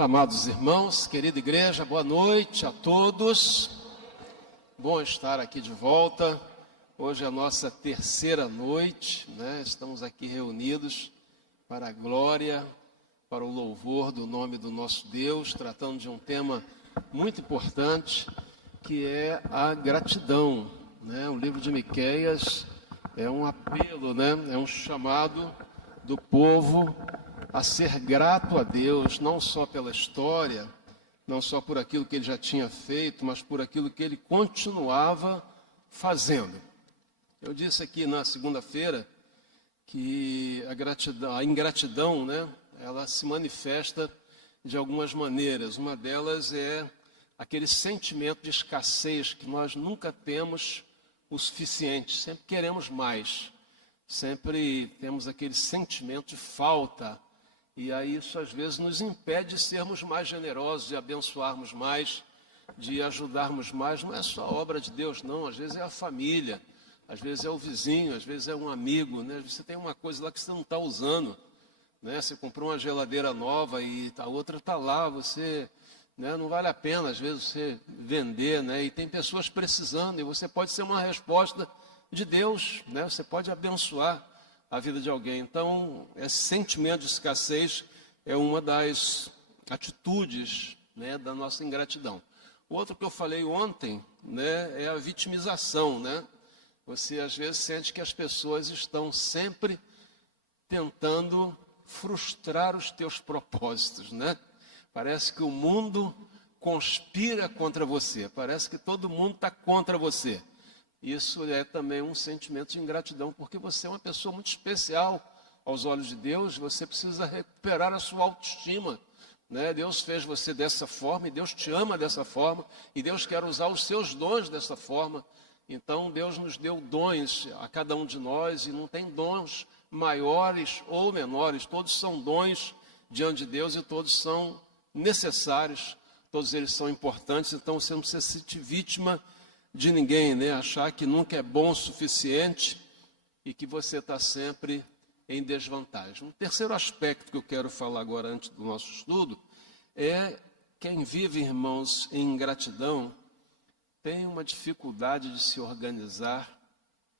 Amados irmãos, querida igreja, boa noite a todos. Bom estar aqui de volta. Hoje é a nossa terceira noite, né? Estamos aqui reunidos para a glória, para o louvor do nome do nosso Deus, tratando de um tema muito importante, que é a gratidão, né? O livro de Miqueias é um apelo, né? É um chamado do povo a ser grato a Deus, não só pela história, não só por aquilo que ele já tinha feito, mas por aquilo que ele continuava fazendo. Eu disse aqui na segunda-feira que a ingratidão, né, ela se manifesta de algumas maneiras. Uma delas é aquele sentimento de escassez, que nós nunca temos o suficiente, sempre queremos mais, sempre temos aquele sentimento de falta. E aí isso às vezes nos impede de sermos mais generosos, de abençoarmos mais, de ajudarmos mais. Não é só a obra de Deus, não. Às vezes é a família, às vezes é o vizinho, às vezes é um amigo, né? Você tem uma coisa lá que você não está usando, né? Você comprou uma geladeira nova e a outra está lá, você, né? Não vale a pena às vezes você vender, né? E tem pessoas precisando e você pode ser uma resposta de Deus, né? Você pode abençoar a vida de alguém. Então, esse sentimento de escassez é uma das atitudes, né, da nossa ingratidão. O outro que eu falei ontem, né, é a vitimização, né? Você às vezes sente que as pessoas estão sempre tentando frustrar os teus propósitos, né? Parece que o mundo conspira contra você, parece que todo mundo está contra você. Isso é também um sentimento de ingratidão, porque você é uma pessoa muito especial aos olhos de Deus, você precisa recuperar a sua autoestima, né? Deus fez você dessa forma, e Deus te ama dessa forma, e Deus quer usar os seus dons dessa forma. Então Deus nos deu dons a cada um de nós, e não tem dons maiores ou menores, todos são dons diante de Deus, e todos são necessários, todos eles são importantes. Então você não precisa se sentir vítima de ninguém, né? Achar que nunca é bom o suficiente e que você está sempre em desvantagem. Um terceiro aspecto que eu quero falar agora antes do nosso estudo é quem vive, irmãos, em ingratidão tem uma dificuldade de se organizar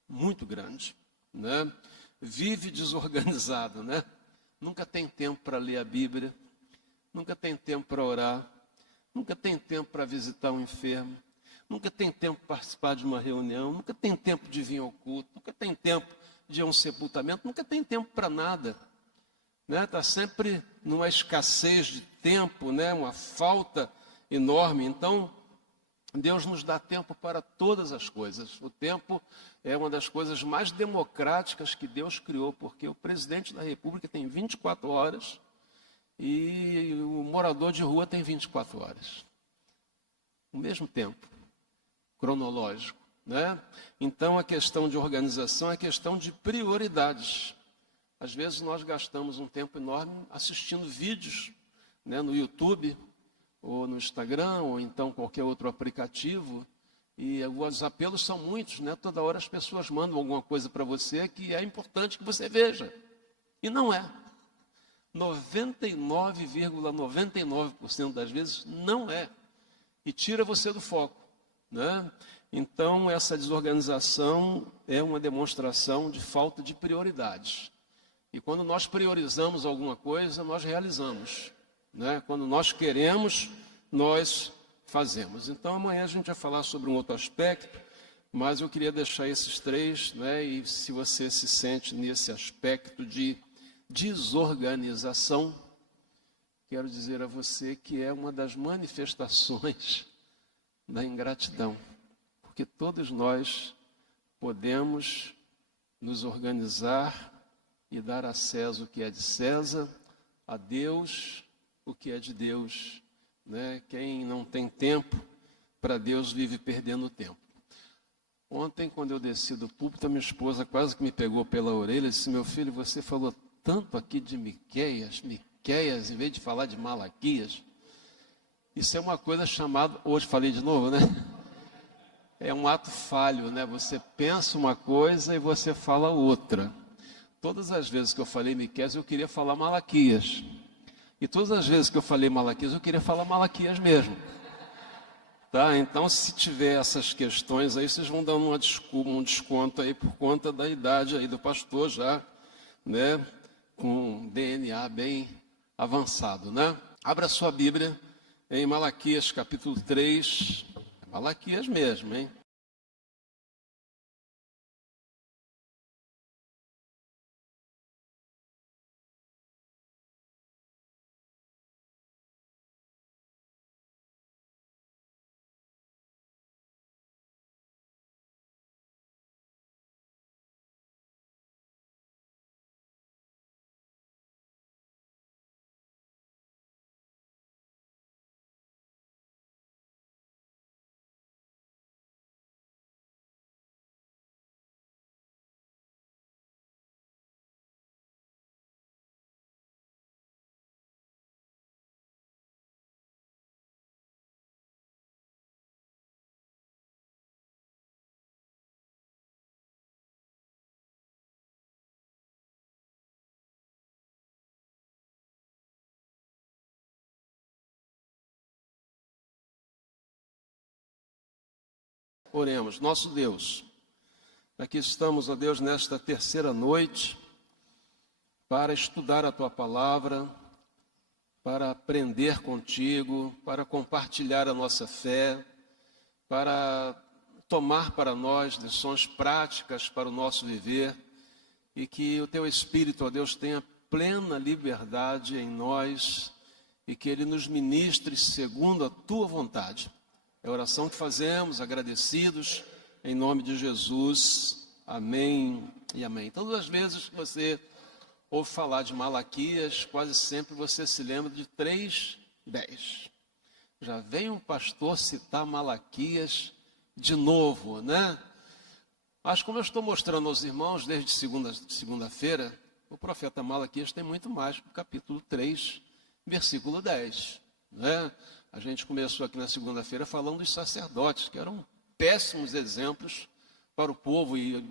muito grande, né? Vive desorganizado, né? Nunca tem tempo para ler a Bíblia, nunca tem tempo para orar, nunca tem tempo para visitar um enfermo, nunca tem tempo para participar de uma reunião, nunca tem tempo de vir ao culto, nunca tem tempo de ir a um sepultamento, nunca tem tempo para nada, né? Está sempre numa escassez de tempo, né? Uma falta enorme. Então, Deus nos dá tempo para todas as coisas. O tempo é uma das coisas mais democráticas que Deus criou, porque o presidente da República tem 24 horas e o morador de rua tem 24 horas. O mesmo tempo cronológico, né? Então a questão de organização é questão de prioridades. Às vezes nós gastamos um tempo enorme assistindo vídeos, né, no YouTube ou no Instagram ou então qualquer outro aplicativo, e os apelos são muitos, né? Toda hora as pessoas mandam alguma coisa para você que é importante que você veja, e não é. 99,99% das vezes não é, e tira você do foco, né? Então essa desorganização é uma demonstração de falta de prioridades. E quando nós priorizamos alguma coisa, nós realizamos, né? Quando nós queremos, nós fazemos. Então amanhã a gente vai falar sobre um outro aspecto, mas eu queria deixar esses três, né? E se você se sente nesse aspecto de desorganização, quero dizer a você que é uma das manifestações da ingratidão, porque todos nós podemos nos organizar e dar a César o que é de César, a Deus o que é de Deus, né? Quem não tem tempo para Deus vive perdendo tempo. Ontem, quando eu desci do púlpito, a minha esposa quase que me pegou pela orelha e disse: meu filho, você falou tanto aqui de Miqueias, em vez de falar de Malaquias. Isso é uma coisa chamada, hoje falei de novo, né? É um ato falho, né? Você pensa uma coisa e você fala outra. Todas as vezes que eu falei Miqueias, eu queria falar Malaquias. E todas as vezes que eu falei Malaquias, eu queria falar Malaquias mesmo. Tá? Então, se tiver essas questões aí, vocês vão dar um desconto aí por conta da idade aí do pastor já, né? Com DNA bem avançado, né? Abra sua Bíblia em Malaquias capítulo 3, Malaquias mesmo, hein? Oremos. Nosso Deus, aqui estamos, ó Deus, nesta terceira noite, para estudar a Tua Palavra, para aprender contigo, para compartilhar a nossa fé, para tomar para nós lições práticas para o nosso viver, e que o Teu Espírito, ó Deus, tenha plena liberdade em nós, e que Ele nos ministre segundo a Tua vontade. É a oração que fazemos, agradecidos, em nome de Jesus. Amém e amém. Todas as vezes que você ouve falar de Malaquias, quase sempre você se lembra de 3:10. Já vem um pastor citar Malaquias de novo, né? Mas como eu estou mostrando aos irmãos desde segunda-feira, o profeta Malaquias tem muito mais que o capítulo 3, versículo 10, né? A gente começou aqui na segunda-feira falando dos sacerdotes, que eram péssimos exemplos para o povo, e o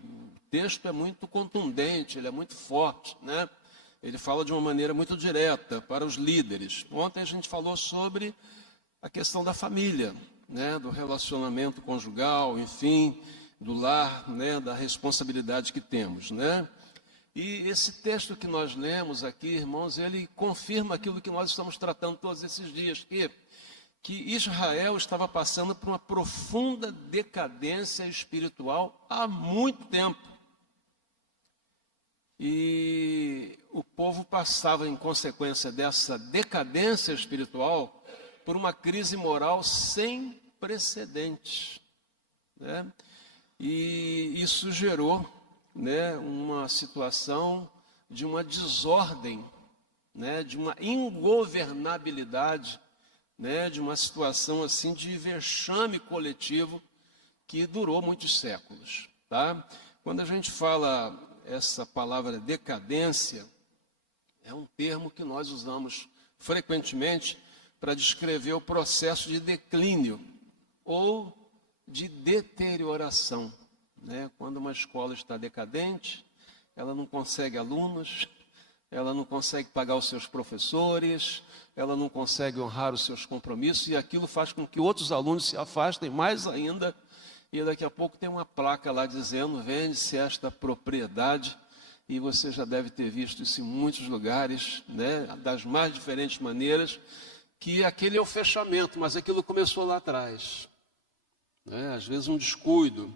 texto é muito contundente, ele é muito forte, né? Ele fala de uma maneira muito direta para os líderes. Ontem a gente falou sobre a questão da família, né? Do relacionamento conjugal, enfim, do lar, né? Da responsabilidade que temos, né? E esse texto que nós lemos aqui, irmãos, ele confirma aquilo que nós estamos tratando todos esses dias, que Israel estava passando por uma profunda decadência espiritual há muito tempo. E o povo passava, em consequência dessa decadência espiritual, por uma crise moral sem precedentes, né? E isso gerou, né, uma situação de uma desordem, né, de uma ingovernabilidade, né, de uma situação assim de vexame coletivo que durou muitos séculos, tá? Quando a gente fala essa palavra decadência, é um termo que nós usamos frequentemente para descrever o processo de declínio ou de deterioração, né? Quando uma escola está decadente, ela não consegue alunos, ela não consegue pagar os seus professores, ela não consegue honrar os seus compromissos, e aquilo faz com que outros alunos se afastem mais ainda, e daqui a pouco tem uma placa lá dizendo: vende-se esta propriedade, e você já deve ter visto isso em muitos lugares, né, das mais diferentes maneiras, que aquele é o fechamento, mas aquilo começou lá atrás, né, às vezes um descuido.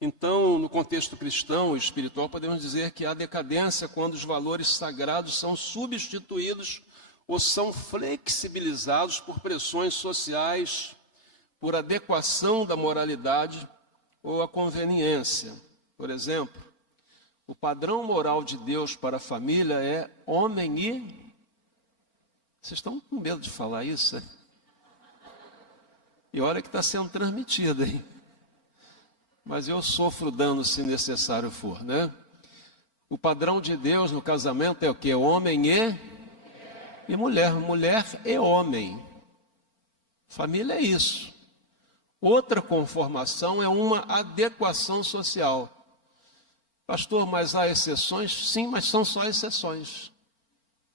Então, no contexto cristão e espiritual, podemos dizer que há decadência quando os valores sagrados são substituídos ou são flexibilizados por pressões sociais, por adequação da moralidade ou a conveniência. Por exemplo, o padrão moral de Deus para a família é homem e... Vocês estão com medo de falar isso? E olha que está sendo transmitido, hein? Mas eu sofro dano se necessário for, né? O padrão de Deus no casamento é o quê? Homem e mulher. Mulher e homem. Família é isso. Outra conformação é uma adequação social. Pastor, mas há exceções? Sim, mas são só exceções.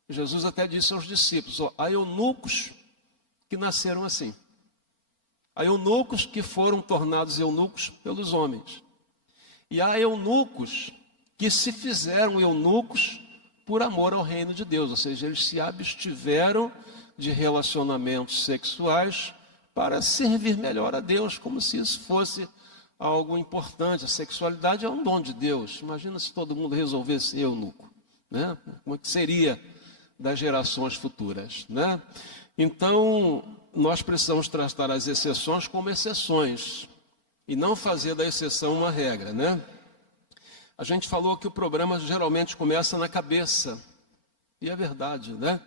Jesus até disse aos discípulos, há eunucos que nasceram assim. Há eunucos que foram tornados eunucos pelos homens. E há eunucos que se fizeram eunucos por amor ao reino de Deus, ou seja, eles se abstiveram de relacionamentos sexuais para servir melhor a Deus, como se isso fosse algo importante. A sexualidade é um dom de Deus. Imagina se todo mundo resolvesse ser eunuco, né? Como é que seria das gerações futuras, né? Então, nós precisamos tratar as exceções como exceções e não fazer da exceção uma regra, né? A gente falou que o problema geralmente começa na cabeça, e é verdade, né?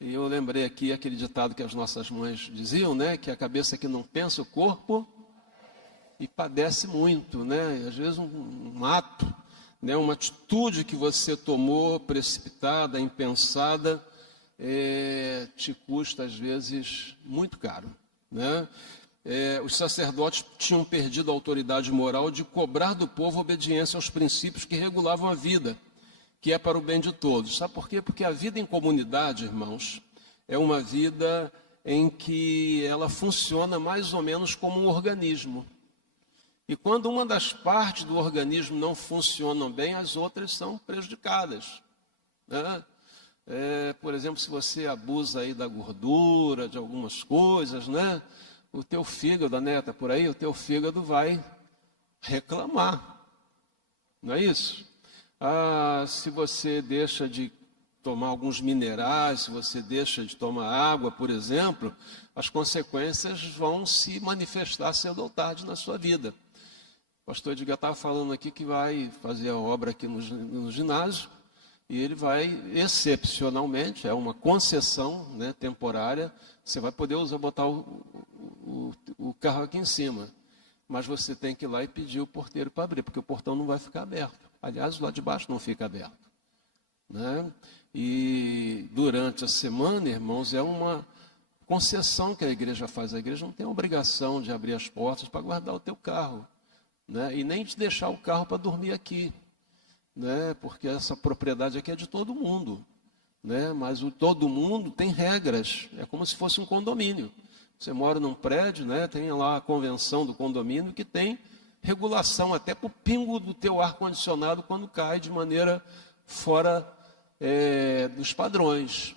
E eu lembrei aqui aquele ditado que as nossas mães diziam, né? Que a cabeça que não pensa, o corpo, e padece muito, né? E às vezes um ato, né? Uma atitude que você tomou precipitada, impensada, te custa às vezes muito caro, né? Os sacerdotes tinham perdido a autoridade moral de cobrar do povo obediência aos princípios que regulavam a vida, que é para o bem de todos. Sabe por quê? Porque a vida em comunidade, irmãos, é uma vida em que ela funciona mais ou menos como um organismo. E quando uma das partes do organismo não funcionam bem, as outras são prejudicadas, né? Por exemplo, se você abusa aí da gordura, de algumas coisas, né? O teu fígado, né, tá por aí, o teu fígado vai reclamar, não é isso? Se você deixa de tomar alguns minerais, se você deixa de tomar água, por exemplo, as consequências vão se manifestar cedo ou tarde na sua vida. O pastor Edgar estava falando aqui que vai fazer a obra aqui no ginásio, e ele vai, excepcionalmente, é uma concessão, né, temporária, você vai poder botar o carro aqui em cima, mas você tem que ir lá e pedir o porteiro para abrir, porque o portão não vai ficar aberto. Aliás, lá de baixo não fica aberto, né? E durante a semana, irmãos, é uma concessão que a igreja faz. A igreja não tem a obrigação de abrir as portas para guardar o teu carro, né? E nem de deixar o carro para dormir aqui, né? Porque essa propriedade aqui é de todo mundo, né? Mas o todo mundo tem regras, é como se fosse um condomínio. Você mora num prédio, né? Tem lá a convenção do condomínio que tem regulação até para o pingo do teu ar-condicionado quando cai de maneira fora dos padrões.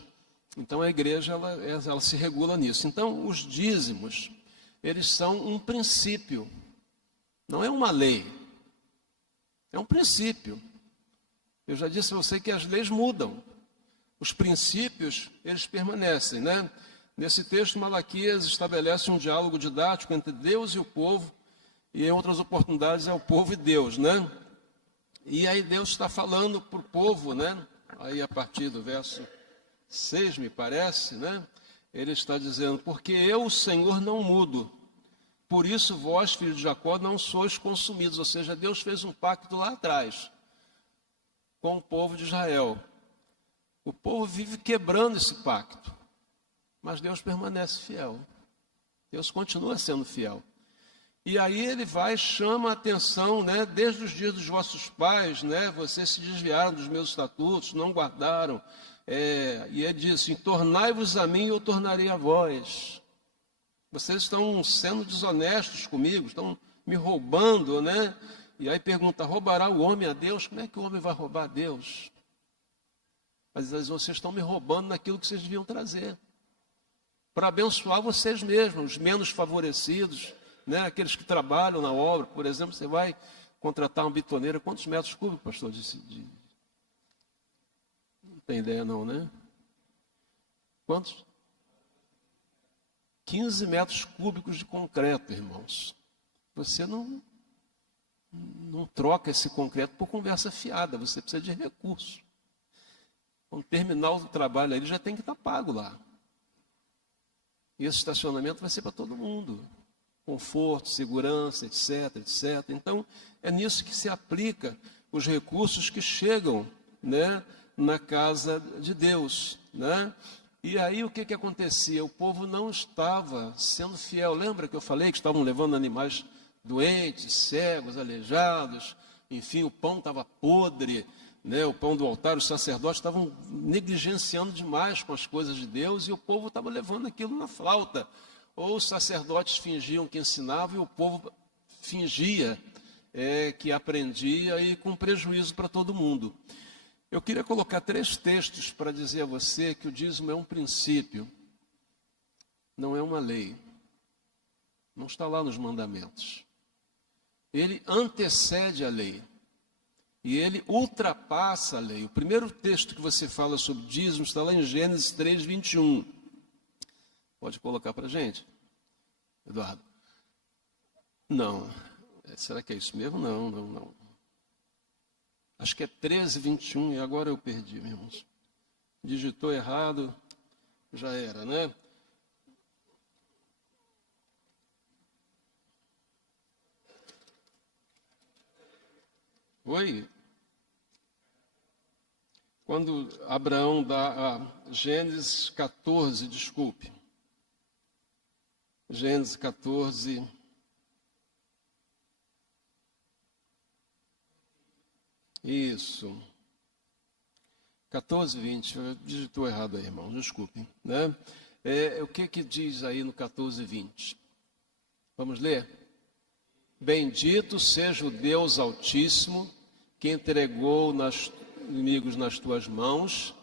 Então a igreja ela se regula nisso. Então os dízimos, eles são um princípio, não é uma lei, é um princípio. Eu já disse a você que as leis mudam, os princípios eles permanecem, né? Nesse texto, Malaquias estabelece um diálogo didático entre Deus e o povo, e em outras oportunidades é o povo e Deus, né? E aí Deus está falando para o povo, né? Aí a partir do verso 6, me parece, né? Ele está dizendo, porque eu, o Senhor, não mudo, por isso vós, filhos de Jacó, não sois consumidos. Ou seja, Deus fez um pacto lá atrás com o povo de Israel. O povo vive quebrando esse pacto, mas Deus permanece fiel. Deus continua sendo fiel. E aí ele vai, chama a atenção, né? Desde os dias dos vossos pais, né? Vocês se desviaram dos meus estatutos, não guardaram. E ele diz assim, tornai-vos a mim e eu tornarei a vós. Vocês estão sendo desonestos comigo, estão me roubando, né? E aí pergunta, roubará o homem a Deus? Como é que o homem vai roubar a Deus? Mas vocês estão me roubando naquilo que vocês deviam trazer, para abençoar vocês mesmos, os menos favorecidos, né? Aqueles que trabalham na obra. Por exemplo, você vai contratar um bitoneiro, quantos metros cúbicos, pastor? Não tem ideia não, né? Quantos? 15 metros cúbicos de concreto, irmãos. Você não troca esse concreto por conversa fiada, você precisa de recurso. Quando terminar o trabalho, ele já tem que estar pago lá. E esse estacionamento vai ser para todo mundo. Conforto, segurança, etc, etc. Então, é nisso que se aplica os recursos que chegam, né, na casa de Deus, né? E aí o que acontecia? O povo não estava sendo fiel. Lembra que eu falei que estavam levando animais doentes, cegos, aleijados, enfim, o pão estava podre, né, o pão do altar, os sacerdotes estavam negligenciando demais com as coisas de Deus e o povo estava levando aquilo na flauta. Ou os sacerdotes fingiam que ensinavam e o povo fingia que aprendia e com prejuízo para todo mundo. Eu queria colocar 3 textos para dizer a você que o dízimo é um princípio, não é uma lei. Não está lá nos mandamentos. Ele antecede a lei. E ele ultrapassa a lei. O primeiro texto que você fala sobre dízimo está lá em Gênesis 3, 21. Pode colocar para a gente, Eduardo? Não. Será que é isso mesmo? Não. Acho que é 13, 21 e agora eu perdi, meus irmãos. Digitou errado, já era, né? Oi? Quando Abraão dá Gênesis 14, desculpe. Gênesis 14. Isso. 14, 20. Digitou errado aí, irmão, desculpe. Né? O que diz aí no 14, 20? Vamos ler? Bendito seja o Deus Altíssimo, que entregou inimigos nas tuas mãos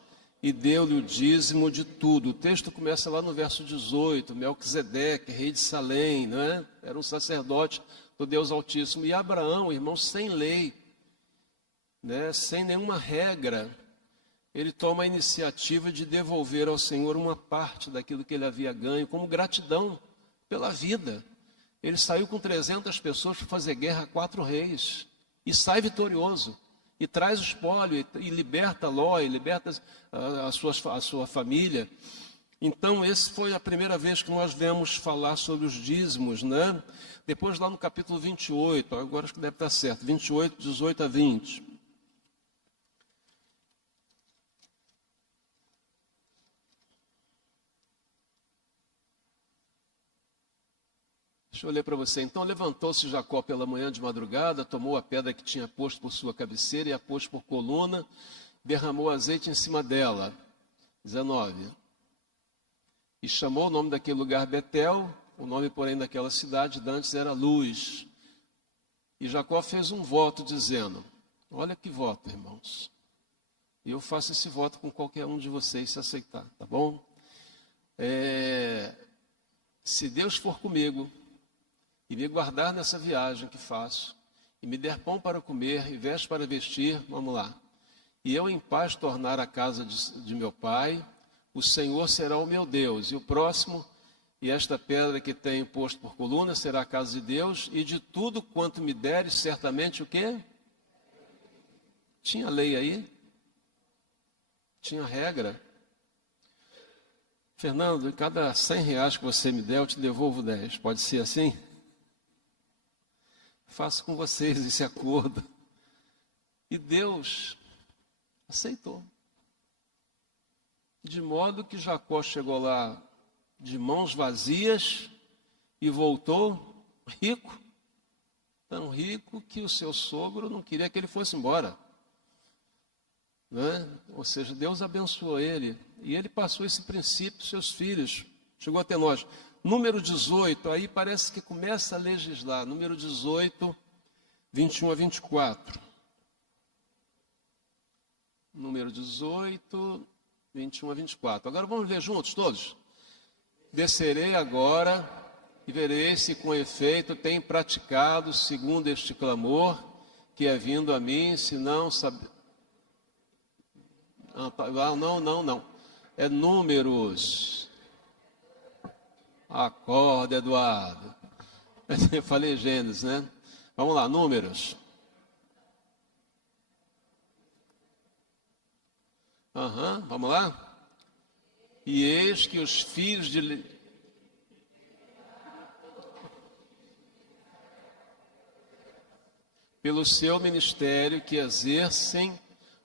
e deu-lhe o dízimo de tudo. O texto começa lá no verso 18, Melquisedeque, rei de Salém, né? Era um sacerdote do Deus Altíssimo. E Abraão, irmão, sem lei, né? Sem nenhuma regra, ele toma a iniciativa de devolver ao Senhor uma parte daquilo que ele havia ganho, como gratidão pela vida. Ele saiu com 300 pessoas para fazer guerra a 4 reis, e sai vitorioso, e traz o espólio, e liberta Ló, e liberta a sua família. Então, essa foi a primeira vez que nós vemos falar sobre os dízimos, né? Depois, lá no capítulo 28, agora acho que deve estar certo, 28, 18 a 20. Deixa eu ler para você. Então levantou-se Jacó pela manhã de madrugada, tomou a pedra que tinha posto por sua cabeceira e a pôs por coluna, derramou azeite em cima dela. 19. E chamou o nome daquele lugar Betel, o nome, porém, daquela cidade dantes era Luz. E Jacó fez um voto dizendo, olha que voto, irmãos. E eu faço esse voto com qualquer um de vocês se aceitar, tá bom? Se Deus for comigo, e me guardar nessa viagem que faço, e me der pão para comer, e veste para vestir, vamos lá. E eu em paz tornar a casa de meu pai, o Senhor será o meu Deus. E o próximo, e esta pedra que tenho posto por coluna, será a casa de Deus, e de tudo quanto me deres, certamente o quê? Tinha lei aí? Tinha regra? Fernando, cada 100 reais que você me der, eu te devolvo 10. Pode ser assim? Faço com vocês esse acordo. E Deus aceitou. De modo que Jacó chegou lá de mãos vazias e voltou rico. Tão rico que o seu sogro não queria que ele fosse embora. Né? Ou seja, Deus abençoou ele. E ele passou esse princípio para os seus filhos. Chegou até nós. Número 18, aí parece que começa a legislar. Número 18, 21 a 24. Número 18, 21 a 24. Agora vamos ler juntos, todos. Descerei agora e verei se com efeito tem praticado segundo este clamor que é vindo a mim, se não sabe... Não. É Números. Acorda, Eduardo. Eu falei Gênesis, né? Vamos lá, Números. Vamos lá? E eis que os filhos de... pelo seu ministério, que exercem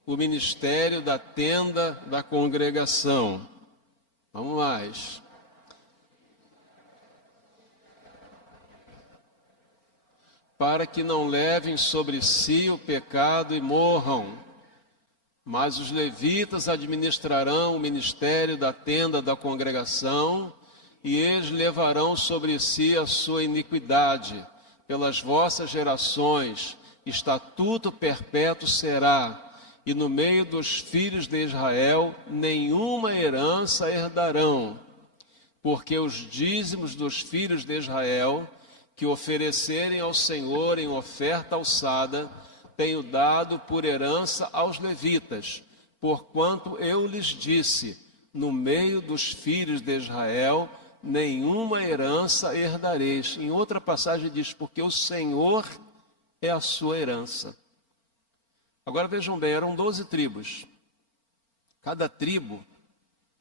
o ministério da tenda da congregação. Vamos mais. Para que não levem sobre si o pecado e morram. Mas os levitas administrarão o ministério da tenda da congregação, e eles levarão sobre si a sua iniquidade. Pelas vossas gerações, estatuto perpétuo será, e no meio dos filhos de Israel, nenhuma herança herdarão. Porque os dízimos dos filhos de Israel, que oferecerem ao Senhor em oferta alçada, tenho dado por herança aos levitas, porquanto eu lhes disse, no meio dos filhos de Israel, nenhuma herança herdareis. Em outra passagem diz, porque o Senhor é a sua herança. Agora vejam bem, eram 12 tribos. Cada tribo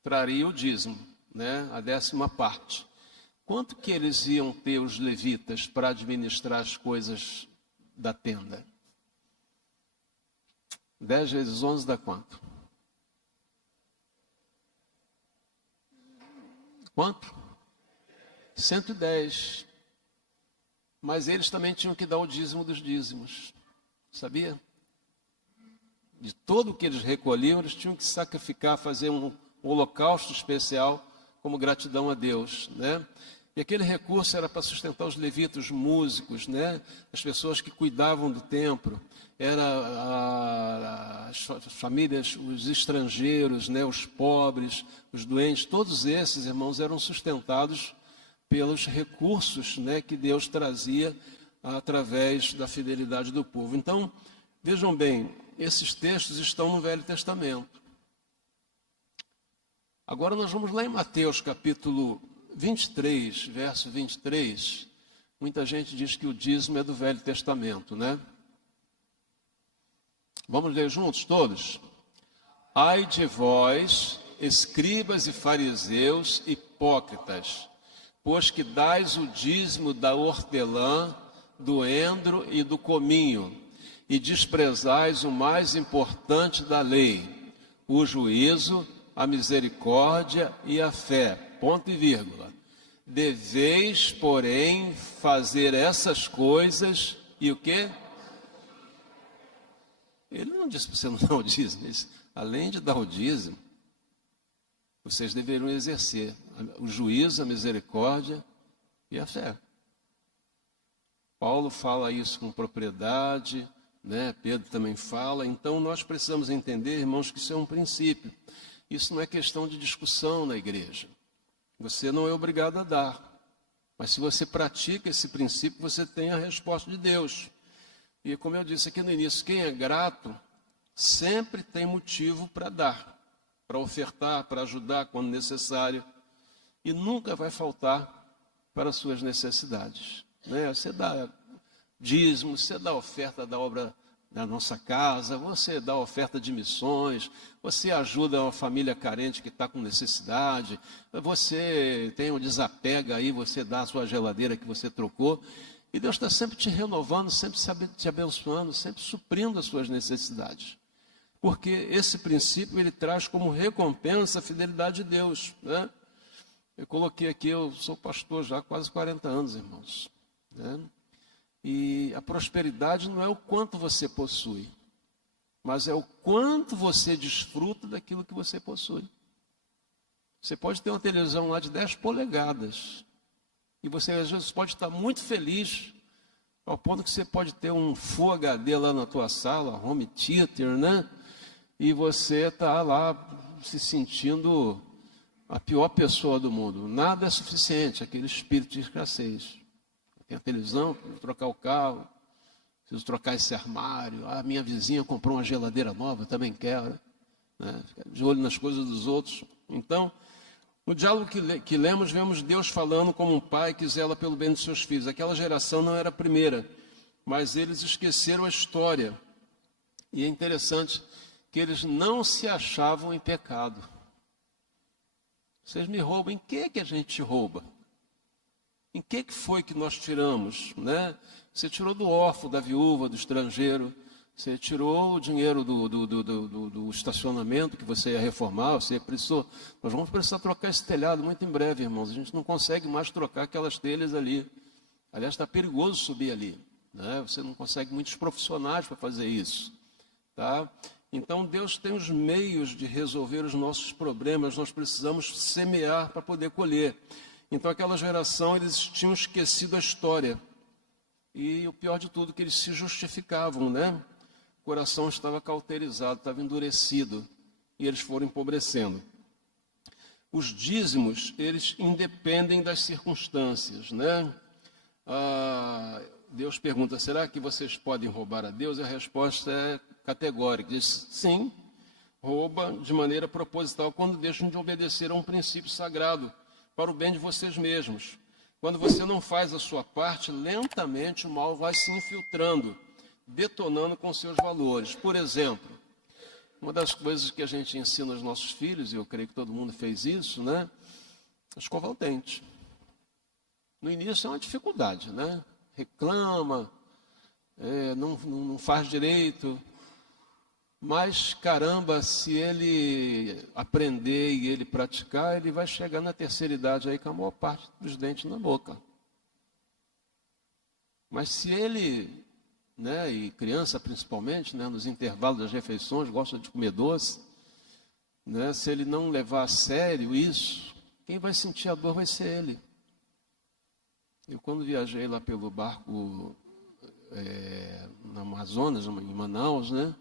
traria o dízimo, né? A 10ª parte. Quanto que eles iam ter, os levitas, para administrar as coisas da tenda? 10 vezes 11 dá quanto? Quanto? 110. Mas eles também tinham que dar o dízimo dos dízimos. Sabia? De todo o que eles recolhiam, eles tinham que sacrificar, fazer um holocausto especial como gratidão a Deus, né? E aquele recurso era para sustentar os levitas, os músicos, né? As pessoas que cuidavam do templo, as famílias, os estrangeiros, né? Os pobres, os doentes, todos esses, irmãos, eram sustentados pelos recursos, né? Que Deus trazia através da fidelidade do povo. Então, vejam bem, esses textos estão no Velho Testamento. Agora nós vamos lá em Mateus capítulo 23, verso 23, muita gente diz que o dízimo é do Velho Testamento, né? Vamos ler juntos todos? Ai de vós, escribas e fariseus, hipócritas, pois que dais o dízimo da hortelã, do endro e do cominho, e desprezais o mais importante da lei, o juízo, a misericórdia e a fé. Ponto e vírgula. Deveis, porém, fazer essas coisas e o quê? Ele não disse para você não dar o dízimo. Disse, além de dar o dízimo, vocês deveriam exercer o juízo, a misericórdia e a fé. Paulo fala isso com propriedade, né? Pedro também fala. Então nós precisamos entender, irmãos, que isso é um princípio. Isso não é questão de discussão na igreja. Você não é obrigado a dar. Mas se você pratica esse princípio, você tem a resposta de Deus. E como eu disse aqui no início, quem é grato sempre tem motivo para dar, para ofertar, para ajudar quando necessário. E nunca vai faltar para as suas necessidades, né? Você dá dízimo, você dá oferta da obra da nossa casa, você dá oferta de missões, você ajuda uma família carente que está com necessidade, você tem um desapega aí, você dá a sua geladeira que você trocou, e Deus está sempre te renovando, sempre te abençoando, sempre suprindo as suas necessidades. Porque esse princípio, ele traz como recompensa a fidelidade de Deus, né? Eu coloquei aqui, eu sou pastor já há quase 40 anos, irmãos, né? E a prosperidade não é o quanto você possui, mas é o quanto você desfruta daquilo que você possui. Você pode ter uma televisão lá de 10 polegadas, e você às vezes pode estar muito feliz, ao ponto que você pode ter um Full HD lá na tua sala, home theater, né? E você está lá se sentindo a pior pessoa do mundo. Nada é suficiente, aquele espírito de escassez. Tem a televisão, preciso trocar o carro, preciso trocar esse armário. Ah, minha vizinha comprou uma geladeira nova, eu também quero, né? Ficar de olho nas coisas dos outros. Então, no diálogo que lemos, vemos Deus falando como um pai que zela pelo bem dos seus filhos. Aquela geração não era a primeira, mas eles esqueceram a história. E é interessante que eles não se achavam em pecado. Vocês me roubam, em que a gente rouba? Em que foi que nós tiramos, né? Você tirou do órfão, da viúva, do estrangeiro. Você tirou o dinheiro do estacionamento que você ia reformar. Você precisou. Nós vamos precisar trocar esse telhado muito em breve, irmãos. A gente não consegue mais trocar aquelas telhas ali. Aliás, está perigoso subir ali, né? Você não consegue muitos profissionais para fazer isso, tá? Então Deus tem os meios de resolver os nossos problemas, nós precisamos semear para poder colher. Então aquela geração, eles tinham esquecido a história. E o pior de tudo, que eles se justificavam, né? O coração estava cauterizado, estava endurecido, e eles foram empobrecendo. Os dízimos, eles independem das circunstâncias, né? Deus pergunta, será que vocês podem roubar a Deus? E a resposta é categórica, diz sim, rouba de maneira proposital quando deixam de obedecer a um princípio sagrado para o bem de vocês mesmos. Quando você não faz a sua parte, lentamente o mal vai se infiltrando, detonando com seus valores. Por exemplo, uma das coisas que a gente ensina aos nossos filhos, e eu creio que todo mundo fez isso, né? Escovar o dente. No início é uma dificuldade, né? Reclama, não faz direito. Mas, caramba, se ele aprender e ele praticar, ele vai chegar na terceira idade aí com a maior parte dos dentes na boca. Mas se ele, né, e criança principalmente, né, nos intervalos das refeições, gosta de comer doce, né, se ele não levar a sério isso, quem vai sentir a dor vai ser ele. Eu, quando viajei lá pelo barco no Amazonas, em Manaus, né,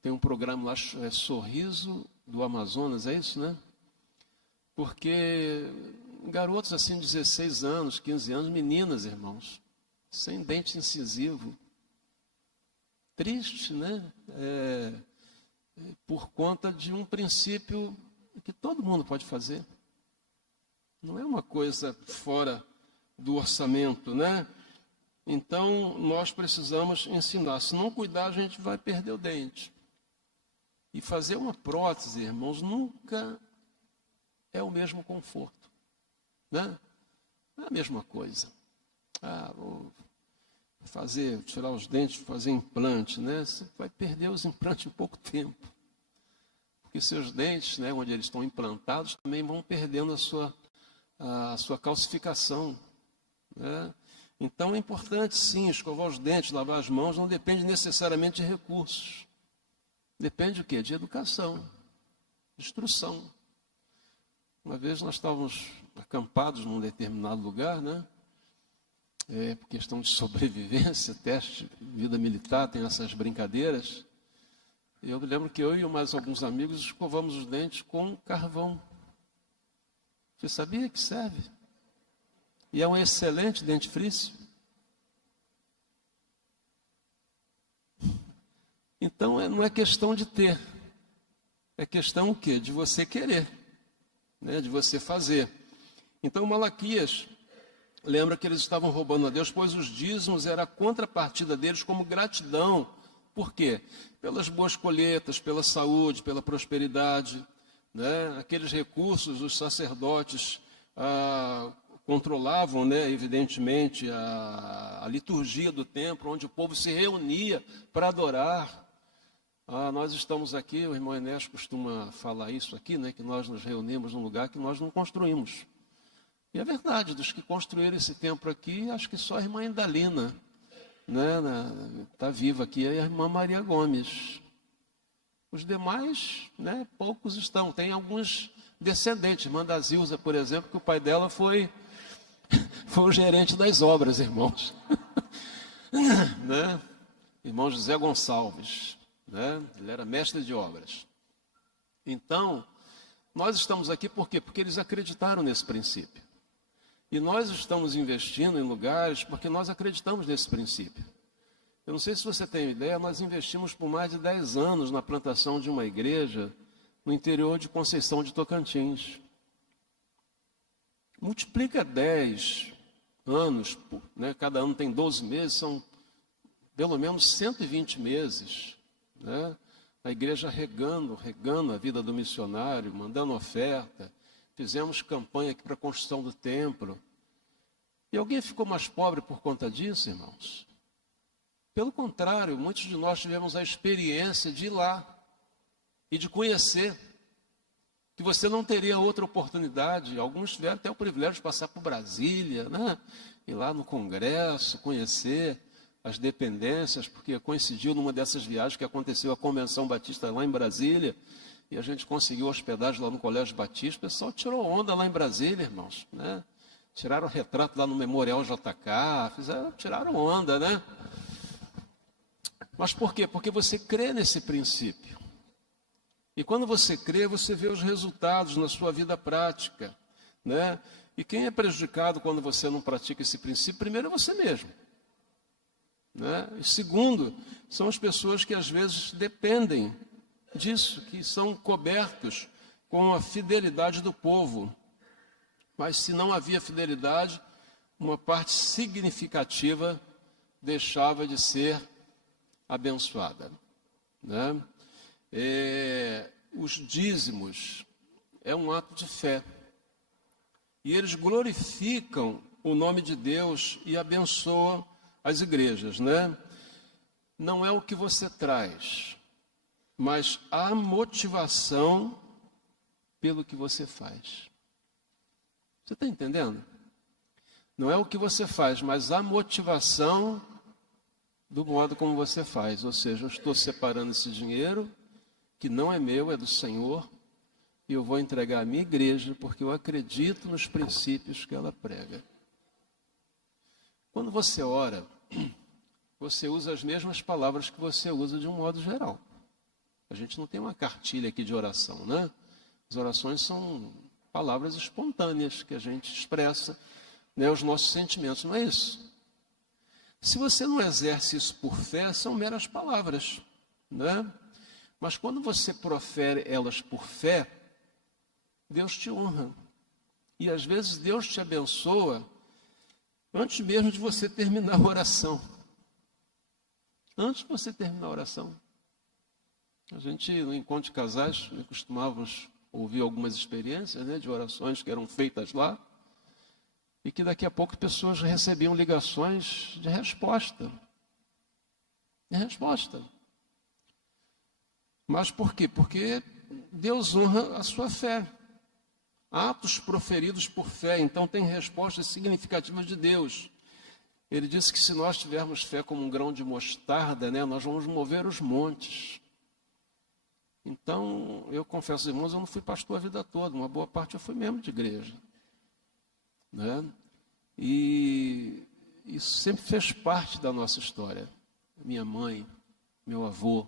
tem um programa lá, Sorriso do Amazonas, é isso, né? Porque garotos assim, 16 anos, 15 anos, meninas, irmãos, sem dente incisivo. Triste, né? Por conta de um princípio que todo mundo pode fazer. Não é uma coisa fora do orçamento, né? Então, nós precisamos ensinar. Se não cuidar, a gente vai perder o dente. E fazer uma prótese, irmãos, nunca é o mesmo conforto, né? Não é a mesma coisa. Vou tirar os dentes, fazer implante, né? Você vai perder os implantes em pouco tempo. Porque seus dentes, né, onde eles estão implantados, também vão perdendo a sua calcificação, né? Então é importante, sim, escovar os dentes, lavar as mãos, não depende necessariamente de recursos. Depende de quê? De educação, de instrução. Uma vez nós estávamos acampados num determinado lugar, né? Por questão de sobrevivência, teste, vida militar, tem essas brincadeiras. E eu me lembro que eu e mais alguns amigos escovamos os dentes com carvão. Você sabia que serve? E é um excelente dentifrício. Então, não é questão de ter, é questão o quê? De você querer, né? De você fazer. Então, Malaquias lembra que eles estavam roubando a Deus, pois os dízimos era a contrapartida deles como gratidão. Por quê? Pelas boas colheitas, pela saúde, pela prosperidade, né? Aqueles recursos, os sacerdotes controlavam, né, evidentemente, a liturgia do templo, onde o povo se reunia para adorar. Nós estamos aqui, o irmão Enéas costuma falar isso aqui, né, que nós nos reunimos num lugar que nós não construímos. E é verdade, dos que construíram esse templo aqui, acho que só a irmã Indalina, né, está viva aqui, e a irmã Maria Gomes. Os demais, né, poucos estão. Tem alguns descendentes, irmã da Zilza, por exemplo, que o pai dela foi o gerente das obras, irmãos. Né? Irmão José Gonçalves. Né? Ele era mestre de obras. Então, nós estamos aqui por quê? Porque eles acreditaram nesse princípio. E nós estamos investindo em lugares porque nós acreditamos nesse princípio. Eu não sei se você tem ideia, nós investimos por mais de 10 anos na plantação de uma igreja no interior de Conceição de Tocantins. Multiplica 10 anos, né? Cada ano tem 12 meses, são pelo menos 120 meses, né? A igreja regando a vida do missionário, mandando oferta. Fizemos campanha aqui para a construção do templo. E alguém ficou mais pobre por conta disso, irmãos? Pelo contrário, muitos de nós tivemos a experiência de ir lá e de conhecer, que você não teria outra oportunidade. Alguns tiveram até o privilégio de passar por Brasília, né? Ir lá no Congresso, conhecer, as dependências, porque coincidiu numa dessas viagens que aconteceu a Convenção Batista lá em Brasília, e a gente conseguiu hospedagem lá no Colégio Batista. O pessoal tirou onda lá em Brasília, irmãos, né? Tiraram retrato lá no Memorial JK, tiraram onda, né? Mas por quê? Porque você crê nesse princípio. E quando você crê, você vê os resultados na sua vida prática, né? E quem é prejudicado quando você não pratica esse princípio, primeiro é você mesmo, né? E segundo, são as pessoas que às vezes dependem disso, que são cobertos com a fidelidade do povo. Mas se não havia fidelidade, uma parte significativa deixava de ser abençoada, né? Os dízimos é um ato de fé. E eles glorificam o nome de Deus e abençoam as igrejas, né? Não é o que você traz, mas a motivação pelo que você faz. Você está entendendo? Não é o que você faz, mas a motivação do modo como você faz. Ou seja, eu estou separando esse dinheiro, que não é meu, é do Senhor, e eu vou entregar à minha igreja, porque eu acredito nos princípios que ela prega. Quando você ora, você usa as mesmas palavras que você usa de um modo geral. A gente não tem uma cartilha aqui de oração, né? As orações são palavras espontâneas que a gente expressa, né, os nossos sentimentos, não é isso? Se você não exerce isso por fé, são meras palavras, né? Mas quando você profere elas por fé, Deus te honra. E às vezes Deus te abençoa antes mesmo de você terminar a oração. Antes de você terminar a oração. A gente, no encontro de casais, costumávamos ouvir algumas experiências, né, de orações que eram feitas lá, e que daqui a pouco pessoas recebiam ligações de resposta. De resposta. Mas por quê? Porque Deus honra a sua fé. Atos proferidos por fé, então tem respostas significativas de Deus. Ele disse que se nós tivermos fé como um grão de mostarda, né, nós vamos mover os montes. Então, eu confesso, irmãos, eu não fui pastor a vida toda, uma boa parte eu fui membro de igreja, né? E isso sempre fez parte da nossa história. Minha mãe, meu avô,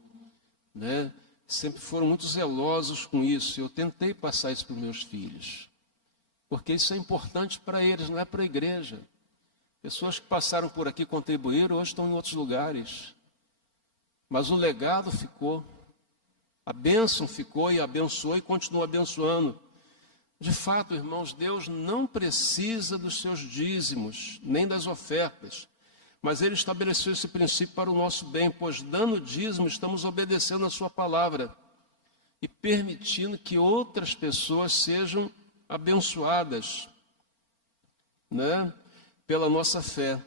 né, sempre foram muito zelosos com isso. Eu tentei passar isso para os meus filhos, porque isso é importante para eles, não é para a igreja. Pessoas que passaram por aqui, contribuíram, hoje estão em outros lugares. Mas o legado ficou, a bênção ficou e abençoou e continua abençoando. De fato, irmãos, Deus não precisa dos seus dízimos, nem das ofertas. Mas Ele estabeleceu esse princípio para o nosso bem, pois dando dízimo estamos obedecendo a sua palavra e permitindo que outras pessoas sejam abençoadas, né, pela nossa fé.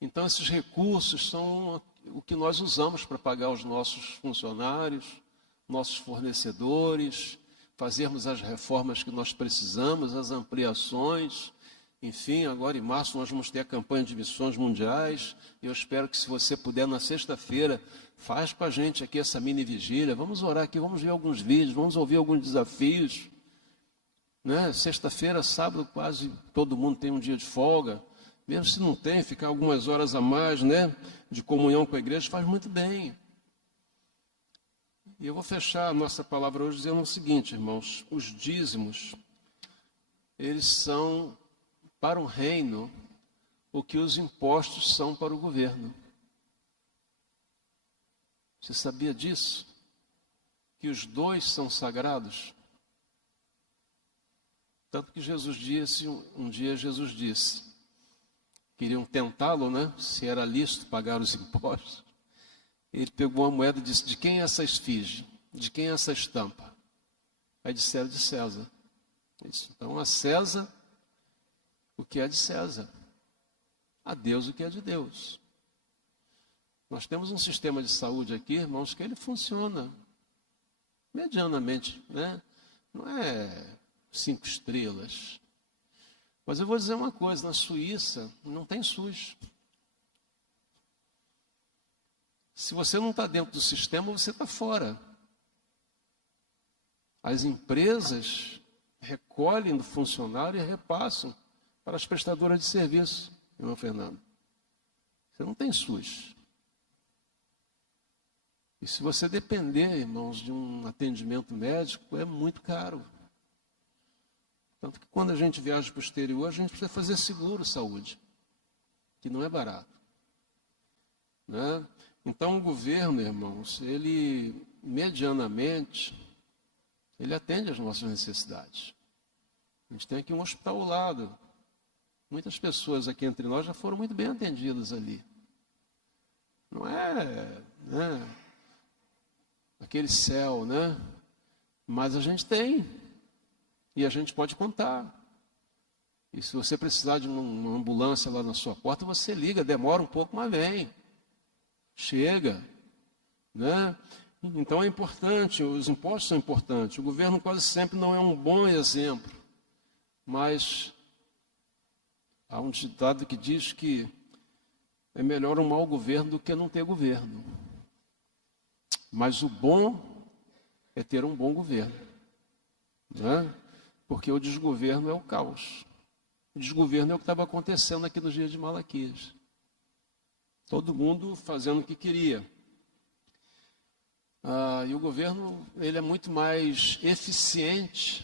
Então esses recursos são o que nós usamos para pagar os nossos funcionários, nossos fornecedores, fazermos as reformas que nós precisamos, as ampliações. Enfim, agora em março nós vamos ter a campanha de missões mundiais. Eu espero que, se você puder, na sexta-feira, faz com a gente aqui essa mini vigília. Vamos orar aqui, vamos ver alguns vídeos, vamos ouvir alguns desafios, né? Sexta-feira, sábado, quase todo mundo tem um dia de folga. Mesmo se não tem, ficar algumas horas a mais, né, de comunhão com a igreja faz muito bem. E eu vou fechar a nossa palavra hoje dizendo o seguinte, irmãos: os dízimos, eles são para o reino o que os impostos são para o governo. Você sabia disso? Que os dois são sagrados? Tanto que Jesus disse, um dia Jesus disse, queriam tentá-lo, né, se era lícito pagar os impostos. Ele pegou uma moeda e disse: de quem é essa esfinge? De quem é essa estampa? Aí disseram: de César. Ele disse: então a César o que é de César, a Deus o que é de Deus. Nós temos um sistema de saúde aqui, irmãos, que ele funciona medianamente, né? Não é 5 estrelas. Mas eu vou dizer uma coisa: na Suíça não tem SUS. Se você não está dentro do sistema, você está fora. As empresas recolhem do funcionário e repassam para as prestadoras de serviço, irmão Fernando. Você não tem SUS. E se você depender, irmãos, de um atendimento médico, é muito caro. Tanto que quando a gente viaja para o exterior, a gente precisa fazer seguro-saúde, que não é barato. Né? Então o governo, irmãos, ele medianamente, ele atende às nossas necessidades. A gente tem aqui um hospital ao lado. Muitas pessoas aqui entre nós já foram muito bem atendidas ali. Não é, né, aquele céu, né? Mas a gente tem. E a gente pode contar. E se você precisar de uma ambulância lá na sua porta, você liga, demora um pouco, mas vem. Chega. Né? Então é importante, os impostos são importantes. O governo quase sempre não é um bom exemplo. Mas há um ditado que diz que é melhor um mau governo do que não ter governo. Mas o bom é ter um bom governo. Né? Porque o desgoverno é o caos. O desgoverno é o que estava acontecendo aqui nos dias de Malaquias. Todo mundo fazendo o que queria. E o governo, ele é muito mais eficiente,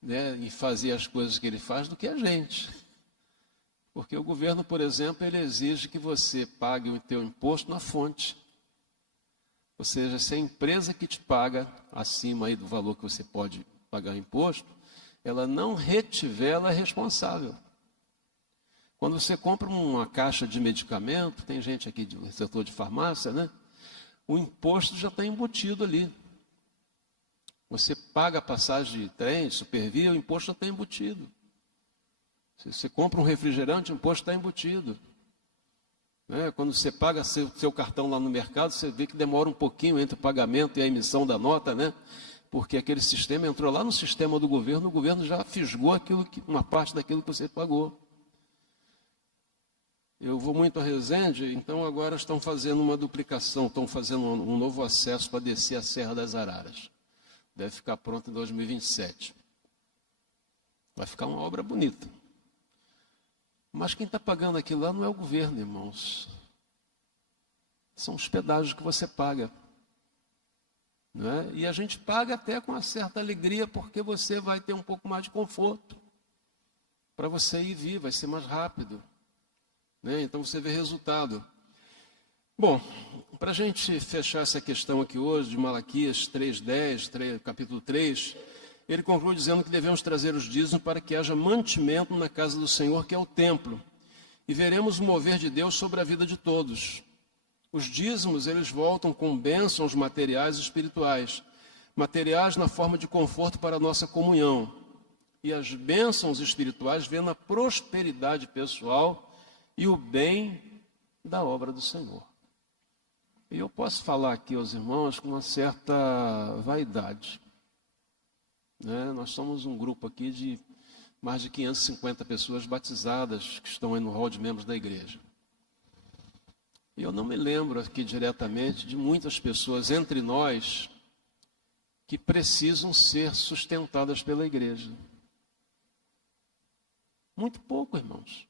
né, em fazer as coisas que ele faz do que a gente. Porque o governo, por exemplo, ele exige que você pague o teu imposto na fonte. Ou seja, se a empresa que te paga acima aí do valor que você pode pagar imposto, ela não retiver, ela é responsável. Quando você compra uma caixa de medicamento, tem gente aqui do setor de farmácia, né? O imposto já está embutido ali. Você paga a passagem de trem, de supervia, o imposto já está embutido. Se você compra um refrigerante, o imposto está embutido. Né? Quando você paga seu cartão lá no mercado, você vê que demora um pouquinho entre o pagamento e a emissão da nota, né? Porque aquele sistema entrou lá no sistema do governo, o governo já fisgou uma parte daquilo que você pagou. Eu vou muito a Resende, então agora estão fazendo uma duplicação, estão fazendo um novo acesso para descer a Serra das Araras. Deve ficar pronto em 2027. Vai ficar uma obra bonita. Mas quem está pagando aquilo lá não é o governo, irmãos. São os pedágios que você paga. Não é? E a gente paga até com uma certa alegria, porque você vai ter um pouco mais de conforto. Para você ir vir, vai ser mais rápido. Né? Então você vê resultado. Bom, para a gente fechar essa questão aqui hoje, de Malaquias 3:10, capítulo 3, ele conclui dizendo que devemos trazer os dízimos para que haja mantimento na casa do Senhor, que é o templo. E veremos o mover de Deus sobre a vida de todos. Os dízimos, eles voltam com bênçãos materiais e espirituais. Materiais na forma de conforto para a nossa comunhão. E as bênçãos espirituais vêm na prosperidade pessoal e o bem da obra do Senhor. E eu posso falar aqui aos irmãos com uma certa vaidade. Né? Nós somos um grupo aqui de mais de 550 pessoas batizadas que estão aí no hall de membros da igreja. E eu não me lembro aqui diretamente de muitas pessoas entre nós que precisam ser sustentadas pela igreja. Muito pouco, irmãos.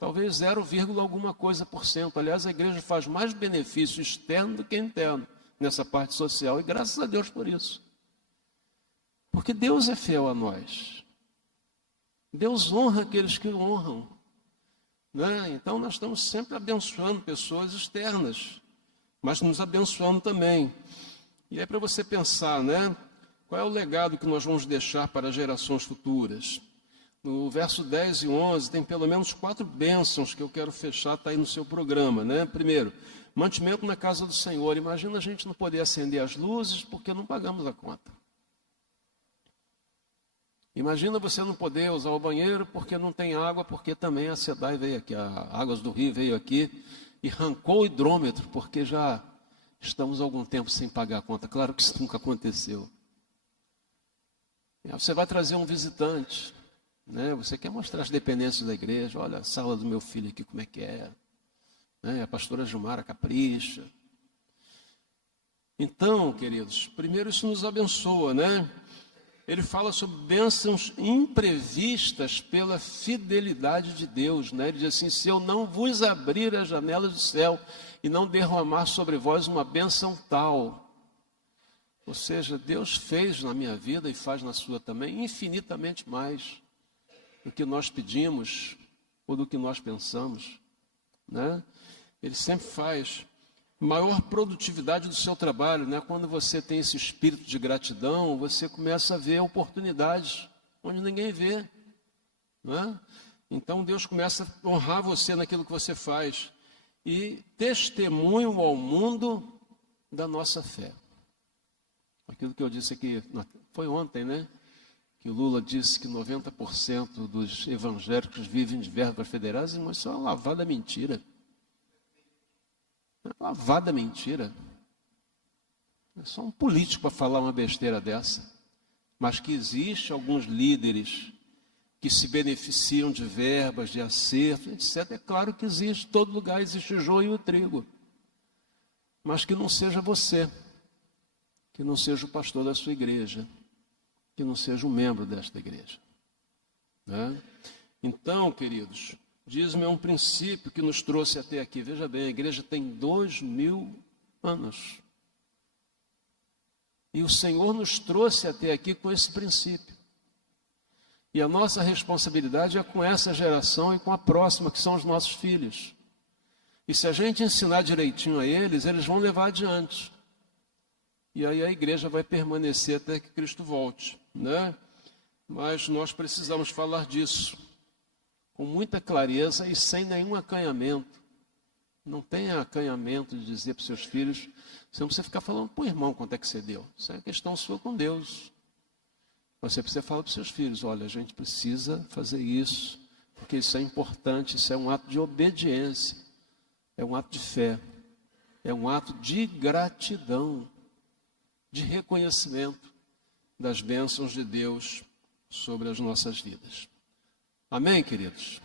Talvez 0, alguma coisa por cento. Aliás, a igreja faz mais benefício externo do que interno nessa parte social. E graças a Deus por isso. Porque Deus é fiel a nós. Deus honra aqueles que o honram. Né? Então nós estamos sempre abençoando pessoas externas, mas nos abençoando também. E é para você pensar, né? Qual é o legado que nós vamos deixar para gerações futuras? No verso 10 e 11 tem pelo menos 4 bênçãos que eu quero fechar, está aí no seu programa, né? Primeiro, mantimento na casa do Senhor. Imagina a gente não poder acender as luzes porque não pagamos a conta. Imagina você não poder usar o banheiro porque não tem água, porque também a SEDAI veio aqui, a Águas do Rio veio aqui e arrancou o hidrômetro, porque já estamos há algum tempo sem pagar a conta. Claro que isso nunca aconteceu. Você vai trazer um visitante, né? Você quer mostrar as dependências da igreja, olha a sala do meu filho aqui, como é que é. né? A pastora Gilmara capricha. Então, queridos, primeiro isso nos abençoa, né? Ele fala sobre bênçãos imprevistas pela fidelidade de Deus, né? Ele diz assim: se eu não vos abrir as janelas do céu e não derramar sobre vós uma bênção tal. Ou seja, Deus fez na minha vida e faz na sua também infinitamente mais do que nós pedimos ou do que nós pensamos, né? Ele sempre faz. Maior produtividade do seu trabalho, né? Quando você tem esse espírito de gratidão, você começa a ver oportunidades onde ninguém vê, né? Então Deus começa a honrar você naquilo que você faz e testemunho ao mundo da nossa fé. Aquilo que eu disse aqui, foi ontem, né? Que o Lula disse que 90% dos evangélicos vivem de verbas federais, mas isso é uma lavada mentira. Lavada mentira. É só um político para falar uma besteira dessa. Mas que existe alguns líderes que se beneficiam de verbas, de acertos, etc. É claro que existe, em todo lugar existe o joio e o trigo. Mas que não seja você, que não seja o pastor da sua igreja, que não seja um membro desta igreja, né? Então, queridos, dízimo é um princípio que nos trouxe até aqui. Veja bem, a igreja tem 2000 anos. E o Senhor nos trouxe até aqui com esse princípio. E a nossa responsabilidade é com essa geração e com a próxima, que são os nossos filhos. E se a gente ensinar direitinho a eles, eles vão levar adiante. E aí a igreja vai permanecer até que Cristo volte, né? Mas nós precisamos falar disso com muita clareza e sem nenhum acanhamento. Não tenha acanhamento de dizer para os seus filhos, você não precisa ficar falando para o irmão quanto é que você deu. Isso é questão sua com Deus. Você precisa falar para os seus filhos, olha, a gente precisa fazer isso, porque isso é importante, isso é um ato de obediência, é um ato de fé, é um ato de gratidão, de reconhecimento das bênçãos de Deus sobre as nossas vidas. Amém, queridos?